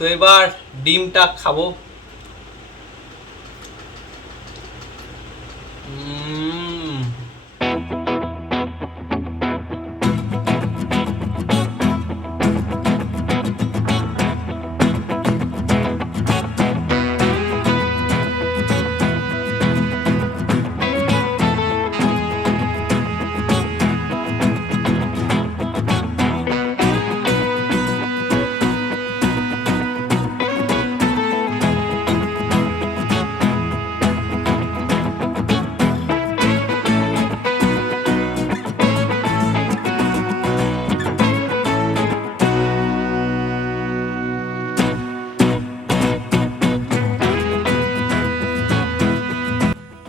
তো এবার ডিমটা খাবো।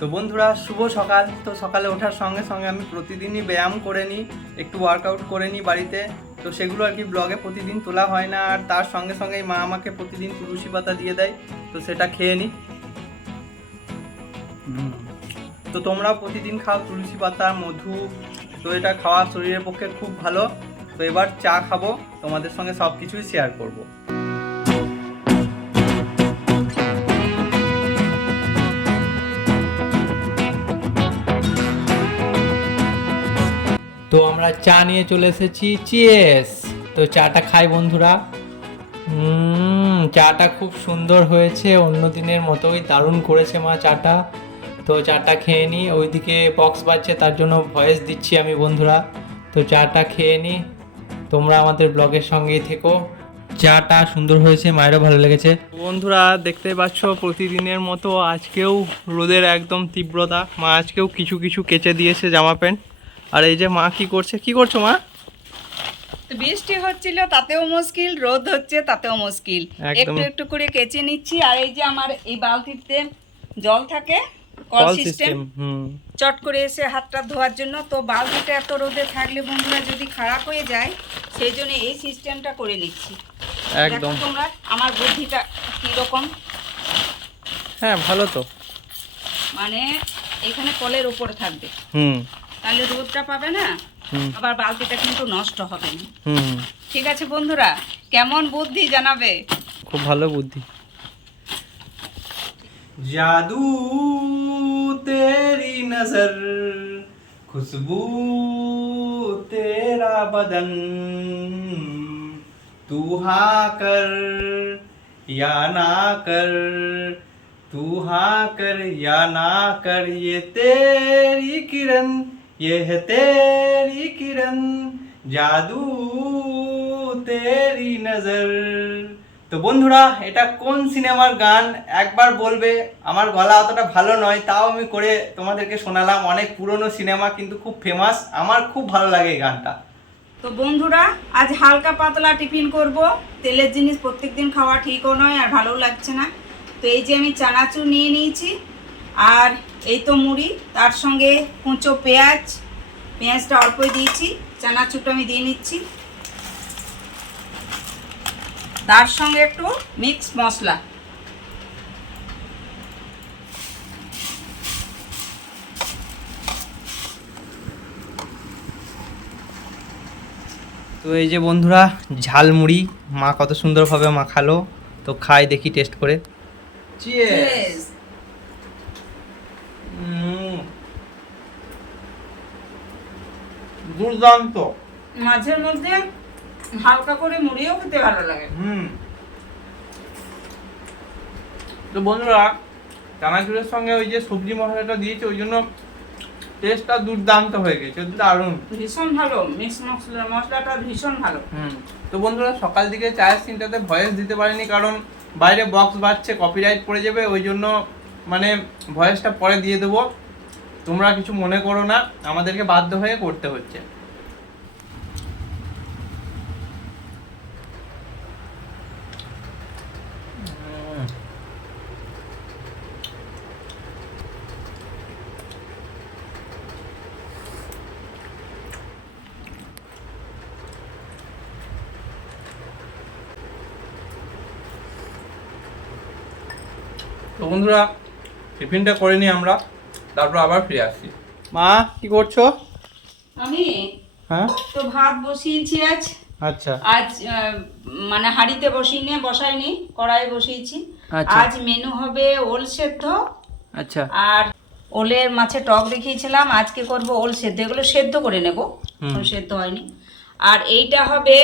তো বন্ধুরা, শুভ সকাল। তো সকালে ওঠার সঙ্গে সঙ্গে আমি প্রতিদিনই ব্যায়াম করে নিই, একটু ওয়ার্কআউট করে নিই বাড়িতে। তো সেগুলো আর কি ব্লগে প্রতিদিন তোলা হয় না, আর তার সঙ্গে সঙ্গেই মা আমাকে প্রতিদিন তুলসী পাতা দিয়ে দেয়, তো সেটা খেয়ে নিই। তো তোমরাও প্রতিদিন খাও তুলসী পাতা, মধু। তো এটা খাওয়া শরীরের পক্ষে খুব ভালো। তো এবার চা খাবো, তোমাদের সঙ্গে সব কিছুই শেয়ার করবো। তো আমরা চা নিয়ে চলে এসেছি, চিয়েস। তো চাটা খাই বন্ধুরা। চাটা খুব সুন্দর হয়েছে, অন্য দিনের মতোই দারুণ করেছে মা চাটা। তো চাটা খেয়ে নিই, ওইদিকে বক্স বাজছে তার জন্য ভয়েস দিচ্ছি আমি বন্ধুরা। তো চাটা খেয়ে নিই, তোমরা আমাদের ব্লগের সঙ্গেই থেকো। চাটা সুন্দর হয়েছে, মায়েরও ভালো লেগেছে। বন্ধুরা দেখতে পাচ্ছ প্রতিদিনের মতো আজকেও রোদের একদম তীব্রতা। মা আজকেও কিছু কিছু কেচে দিয়েছে জামা প্যান্ট। আর এই যে মা কি করছো মা? বৃষ্টি হচ্ছিল তাতেও মুশকিল, রোদ হচ্ছে তাতেও মুশকিল, একটু একটু করে কেচে নিচ্ছি। আর এই যে আমার এই বালতিতে জল থাকে, কল সিস্টেম, চট করে এসে হাতটা ধোয়ার জন্য। তো বালতিটা এত রোদে থাকলে বন্ধুরা যদি খারাপ হয়ে যায়, সেই জন্য এই সিস্টেমটা করে নিচ্ছি। একদম তোমরা আমার বুদ্ধিটা কিরকম। হ্যাঁ ভালো তো, মানে এখানে কলের উপরে থাকবে, তাহলে রোদটা পাবে না, আবার বালতিটা কিন্তু নষ্ট হবে না। ঠিক আছে বন্ধুরা, কেমন বুদ্ধি জানাবে? খুব ভালো বুদ্ধি। জাদু তেরি নজর, খুশবু তেরা বদন, তু হ্যাঁ কর या ना कर, तू हाँ कर या ना कर, ये तेरी किरण, ये है तेरी किरण, জাদু তেরি নজর। তো বন্ধুরা, এটা কোন সিনেমার গান একবার বলবে? আমার গলা অতটা ভালো নয়, তাও আমি করে তোমাদেরকে শোনালাম। অনেক পুরনো সিনেমা, কিন্তু খুব ফেমাস, আমার খুব ভালো লাগে এই গানটা। তো বন্ধুরা, আজ হালকা পাতলা টিফিন করব। তেলের জিনিস প্রত্যেকদিন খাওয়া ঠিকও নয়, আর ভালো লাগছে না। তো এই যে আমি চানাচুর নিয়ে নিয়েছি, আর এই তো মুড়ি, তার সঙ্গে কুঁচো পেঁয়াজটা অল্পই দিয়েছি, চানাচুরটা আমি দিয়ে নিচ্ছি, তার সঙ্গে একটু মিক্স মশলা। তো এই যে বন্ধুরা, ঝালমুড়ি মা কত সুন্দরভাবে মাখালো। তো খাই, দেখি টেস্ট করে। চিয়ার্স। দুর্দান্ত। মাঝের মধ্যে হালকা করে মুড়িও খেতে ভালো লাগে। তো বন্ধুরা, চানাচুরের সঙ্গে ওই যে সবজি মশলাটা দিয়েছে, ওই জন্য টেস্টটা দুর্দান্ত হয়ে গেছে, দারুণ, ভীষণ ভালো। মিক্স মশলাটা ভীষণ ভালো। তো বন্ধুরা, সকাল দিকে চায়ের সিনটাতে ভয়েস দিতে পারিনি, কারণ বাইরে বক্স বাজছে, কপিরাইট পড়ে যাবে, ওই জন্য মানে ভয়েসটা পরে দিয়ে দেবো। তোমরা কিছু মনে করো না, আমাদেরকে বাধ্য হয়ে করতে হচ্ছে। তো বন্ধুরা, টিফিনটা করে নিই আমরা, তারপর আবার ফিরে আসছি। মা কি করছো? আমি হ্যাঁ, তো ভাত বসিয়েছি আজ। আচ্ছা আজ মানে হাঁড়িতে বসাইনি, কড়াই বসিয়েছি। আচ্ছা। আজ মেনু হবে ওল সেদ্ধ, আচ্ছা আর ওলের মাছে টক দেখিয়েছিলাম, আজকে করব ওল সেদ্ধ। এগুলো সেদ্ধ করে নেব, এখন সেদ্ধ হয়নি। আর এইটা হবে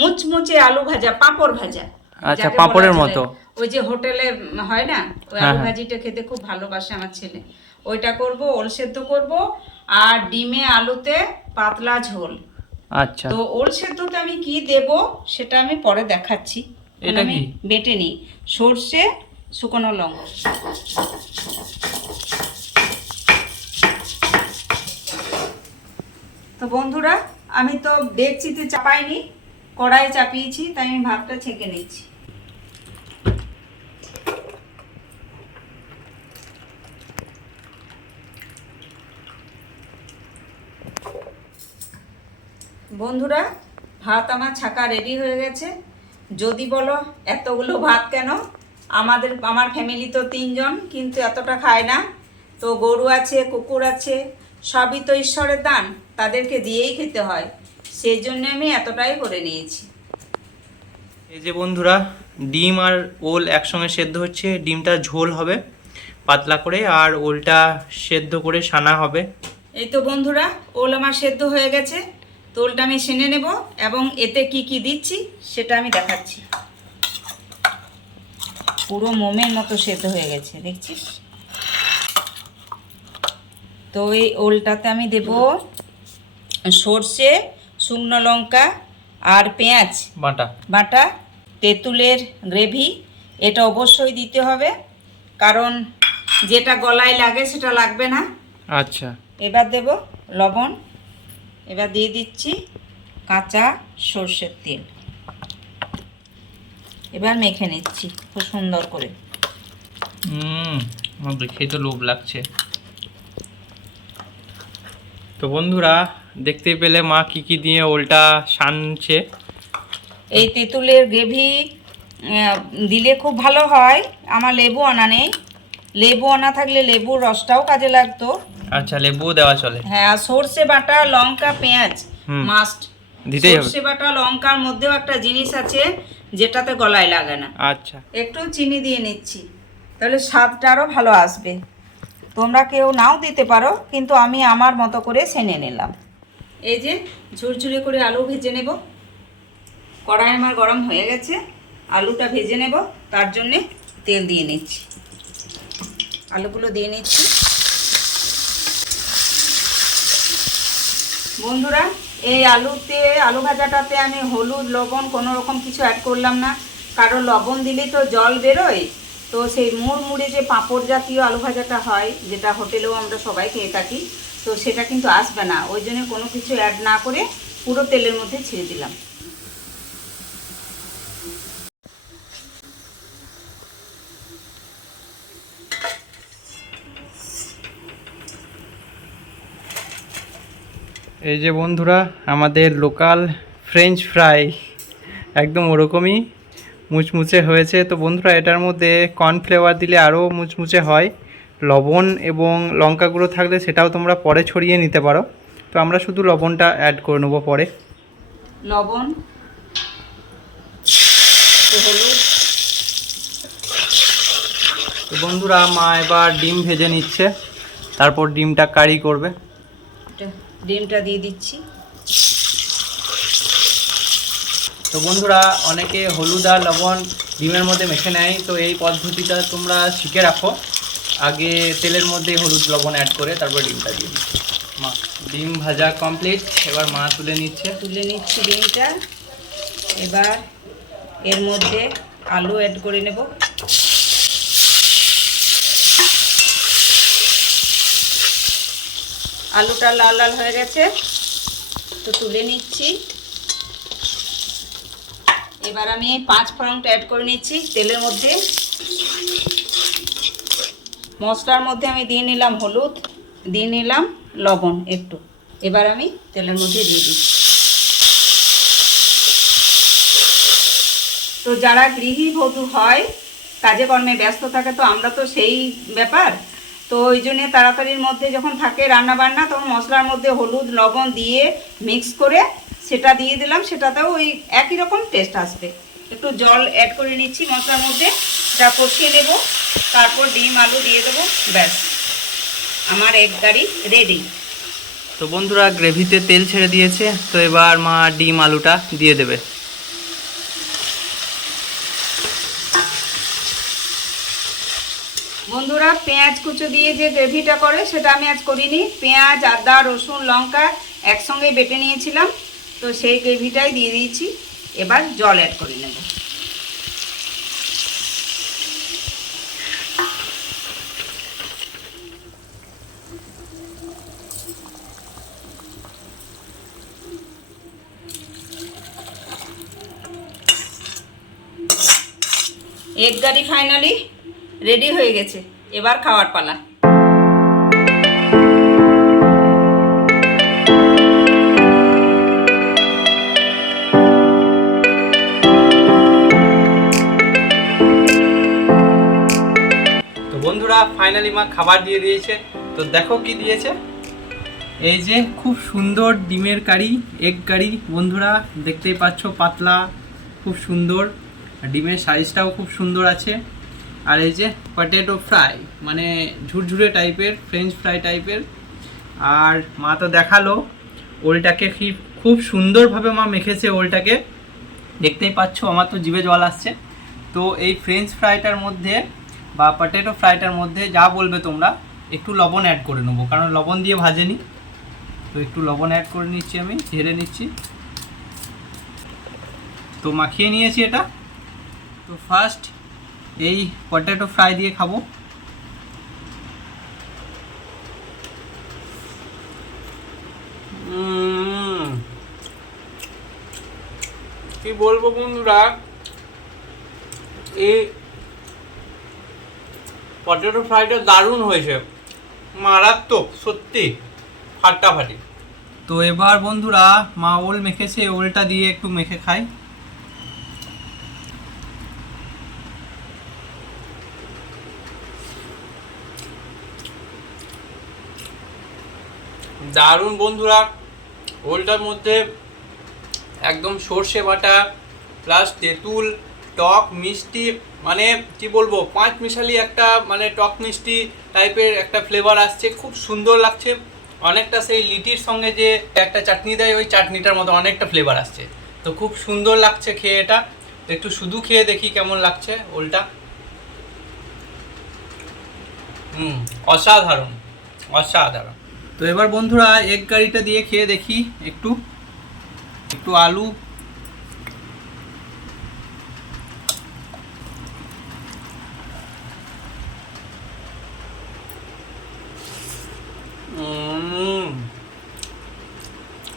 মুচমুচে আলু ভাজা, পাঁপড় ভাজা। আচ্ছা, যাকে পাঁপড়ের বলা চলে। মতো। ওই যে হোটেলে হয় না, ওই হ্যাঁ, আলু হ্যাঁ। ভাজিটা খেতে খুব ভালোবাসে আমার ছেলে। ওইটা করব, ওল সেদ্ধ করব, আর ডিমে আলুতে পাতলা ঝোল। আচ্ছা, তো ওল সেদ্ধতে আমি কি দেব সেটা আমি পরে দেখাচ্ছি। এটা আমি কি? বেটে নিই সর্ষে, শুকনো লঙ্কা। তো বন্ধুরা, আমি তো ডেকচিতে চাপাইনি, কড়াই চাপিয়েছি, তাই আমি ভাতটা ছেঁকে নিচ্ছি। বন্ধুরা, ভাত আমার ছাকা রেডি হয়ে গেছে। যদি বলো এতগুলো ভাত কেন, আমার ফ্যামিলি তো 3 জন, কিন্তু এতটা খায় না। তো গরু আছে, কুকুর আছে, সবই তো ঈশ্বরের দান, তাদেরকে দিয়েই খেতে হয়। সেই জন্য আমি এতটাই করে নিয়েছি। এই যে বন্ধুরা, ডিম আর ওল একসঙ্গে সেদ্ধ হচ্ছে। ডিমটা ঝোল হবে পাতলা করে, আর ওলটা সেদ্ধ করে সানা হবে। এই তো বন্ধুরা, ওল আমার সেদ্ধ হয়ে গেছে। তো ওলটা আমি সেনে নেব, এবং এতে কি কি দিচ্ছি সেটা আমি দেখাচ্ছি। পুরো মোমের মতো সেদ্ধ হয়ে গেছে, দেখছিস? তো এই ওলটাতে আমি দেব সর্ষে, শুকনো লঙ্কা আর পেঁয়াজ বাটা, তেঁতুলের গ্রেভি। এটা অবশ্যই দিতে হবে, কারণ যেটা গলায় লাগে সেটা লাগবে না। আচ্ছা, এবার দেব লবণ। এবার দিয়ে দিচ্ছি কাঁচা সর্ষের তেল। এবার মেখে নিচ্ছি খুব সুন্দর করে। আমার দেখেই তো লোভ লাগছে। তো বন্ধুরা, দেখতেই পেলে মা কি কি দিয়ে ওলটা সানছে। এই তেঁতুলের গ্রেভি দিলে খুব ভালো হয়। আমার লেবু আনা নেই, লেবু আনা থাকলে লেবুর রসটাও কাজে লাগতো। আচ্ছা, লেবু দেওয়া চলে? হ্যাঁ, আর সর্ষে বাটা, লঙ্কা, পেঁয়াজ মাস্ট দিতেই হবে। সর্ষে বাটা লঙ্কার মধ্যেও একটা জিনিস আছে যেটাতে গলায় লাগে না। আচ্ছা, একটু চিনি দিয়ে নিচ্ছি, তাহলে স্বাদটা আরও ভালো আসবে। তোমরা কেউ নাও দিতে পারো, কিন্তু আমি আমার মতো করে সেনে নিলাম। এই যে ঝুরঝুরে করে আলু ভেজে নেব। কড়াই আমার গরম হয়ে গেছে, আলুটা ভেজে নেব, তার জন্যে তেল দিয়ে নিচ্ছি। আলুগুলো দিয়ে নিচ্ছি। বন্ধুরা, এই আলু ভাজাটাতে আমি হলুদ, লবণ কোনো রকম কিছু অ্যাড করলাম না, কারণ লবণ দিলেই তো জল বেরোয়। তো সেই মুড়মুড়ে যে পাঁপড় জাতীয় আলু ভাজাটা হয়, যেটা হোটেলেও আমরা সবাই খেয়ে থাকি, তো সেটা কিন্তু আসবে না। ওই জন্য কোনো কিছু অ্যাড না করে পুরো তেলের মধ্যে ছেড়ে দিলাম। এই যে বন্ধুরা, আমাদের লোকাল ফ্রেঞ্চ ফ্রাই একদম ওরকমই মুচমুচে হয়েছে। তো বন্ধুরা, এটার মধ্যে কর্নফ্লেওয়ার দিলে আরও মুচমুচে হয়। লবণ এবং লঙ্কা গুঁড়ো থাকলে সেটাও তোমরা পরে ছড়িয়ে নিতে পারো। তো আমরা শুধু লবণটা অ্যাড করে নেবো পরে। লবণ, হলুদ। তো বন্ধুরা, মা এবার ডিম ভেজে নিচ্ছে, তারপর ডিমটা কারি করবে। ডিমটা দিয়ে দিচ্ছি। তো বন্ধুরা, অনেকে হলুদ আর লবণ ডিমের মধ্যে মেখে নেয়, তো এই পদ্ধতিটা তোমরা শিখে রাখো। আগে তেলের মধ্যে হলুদ লবণ অ্যাড করে তারপর ডিমটা দিয়ে দিচ্ছি। মা, ডিম ভাজা কমপ্লিট, এবার মা তুলে নিচ্ছে। ডিমটা। এবার এর মধ্যে আলু অ্যাড করে নেব। আলুটা লাল লাল হয়ে গেছে, তো তুলে নিচ্ছি। এবার আমি 5 ফোড়নটা অ্যাড করে নিচ্ছি তেলের মধ্যে। মশলার মধ্যে আমি দিয়ে নিলাম হলুদ, দিয়ে নিলাম লবণ একটু। এবার আমি তেলের মধ্যে দিয়ে দিচ্ছি। তো যারা গৃহবধূ হয়, কাজে কর্মে ব্যস্ত থাকে, তো আমরা তো সেই ব্যাপার। তো ওই জন্যে তাড়াতাড়ির মধ্যে যখন থাকে রান্না বান্না, তখন মশলার মধ্যে হলুদ লবণ দিয়ে মিক্স করে সেটা দিয়ে দিলাম, সেটাতেও ওই একই রকম টেস্ট আসবে। একটু জল অ্যাড করে নিচ্ছি মশলার মধ্যে, যা কষিয়ে নেব, তারপর ডিম আলু দিয়ে দেবো, ব্যাস আমার এগ কারি রেডি। তো বন্ধুরা গ্রেভিতে তেল ছেড়ে দিয়েছে, তো এবার মা ডিম আলুটা দিয়ে দেবে। বন্ধুরা পেঁয়াজ কুচো দিয়ে যে গ্রেভিটা করে সেটা আমি আজ করিনি, পেঁয়াজ আদা রসুন লঙ্কা একসঙ্গে বেটে নিয়েছিলাম, তো সেই গ্রেভিটাই দিয়ে দিয়েছি। এবার জল অ্যাড করে নেব। এগ কারি ফাইনালি রেডি হয়ে গেছে, এবার খাওয়ার পালা। তো বন্ধুরা ফাইনালি মা খাবার দিয়ে দিয়েছে, তো দেখো কি দিয়েছে। এই যে খুব সুন্দর ডিমের কারি, এগ কারি বন্ধুরা দেখতেই পাচ্ছ, পাতলা খুব সুন্দর, ডিমের সাইজটাও খুব সুন্দর আছে। আর এই যে পটেটো ফ্রাই, মানে ঝুরঝুরে টাইপের, ফ্রেঞ্চ ফ্রাই টাইপের। আর মা তো দেখালো ওলটাকে খুব সুন্দরভাবে মা মেখেছে ওলটাকে, দেখতেই পাচ্ছ, আমার তো জিভে জল আসছে। তো এই ফ্রেঞ্চ ফ্রাইটার মধ্যে বা পটেটো ফ্রাইটার মধ্যে যা বলবে তোমরা, একটু লবণ অ্যাড করে নেবো, কারণ লবণ দিয়ে ভাজেনি, তো একটু লবণ অ্যাড করে নিচ্ছি, আমি ঝেড়ে নিচ্ছি। তো মাখিয়ে নিয়েছি এটা। তো ফার্স্ট এই পটেটো ফ্রাই দিয়ে খাবো। কি বলবো বন্ধুরা, এই পটেটো ফ্রাইটা দারুণ হয়েছে, মারাত্মক, সত্যি ফাটাফাটি। তো এবার বন্ধুরা মা ওল মেখেছে, ওলটা দিয়ে একটু মেখে খাই। দারুণ বন্ধুরা, ওলটার মধ্যে একদম সর্ষে বাটা প্লাস তেঁতুল, টক মিষ্টি, মানে কি বলবো, পাঁচ মিশালি একটা, মানে টক মিষ্টি টাইপের একটা ফ্লেভার আসছে, খুব সুন্দর লাগছে। অনেকটা সেই লিটির সঙ্গে যে একটা চাটনি দেয়, ওই চাটনিটার মতো অনেকটা ফ্লেভার আসছে, তো খুব সুন্দর লাগছে খেয়ে এটা। তো একটু শুধু খেয়ে দেখি কেমন লাগছে ওলটা। অসাধারণ, অসাধারণ। তো এবার বন্ধুরা এগ কারিটা দিয়ে খেয়ে দেখি, একটু একটু আলু,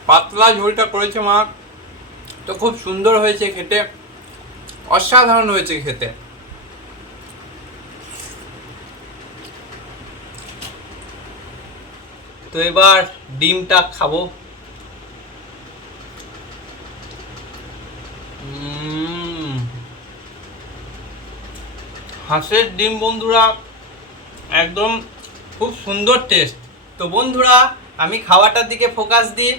পাতলা ঝোলটা করেছে মা, তো খুব সুন্দর হয়েছে খেতে, অসাধারণ হয়েছে খেতে। তো এবার ডিমটা খাবো। হাঁসের ডিম বন্ধুরা, একদম খুব সুন্দর টেস্ট। তো বন্ধুরা আমি খাওয়াটার দিকে ফোকাস দিই,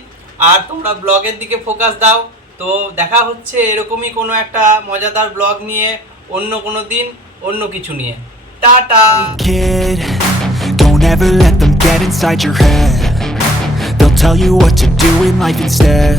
আর তোমরা ব্লগের দিকে ফোকাস দাও। তো দেখা হচ্ছে এরকমই কোনো একটা মজাদার ব্লগ নিয়ে, অন্য কোনো দিন, অন্য কিছু নিয়ে। Tata. Kid, don't ever let them get inside your head. They'll tell you what to do in life instead.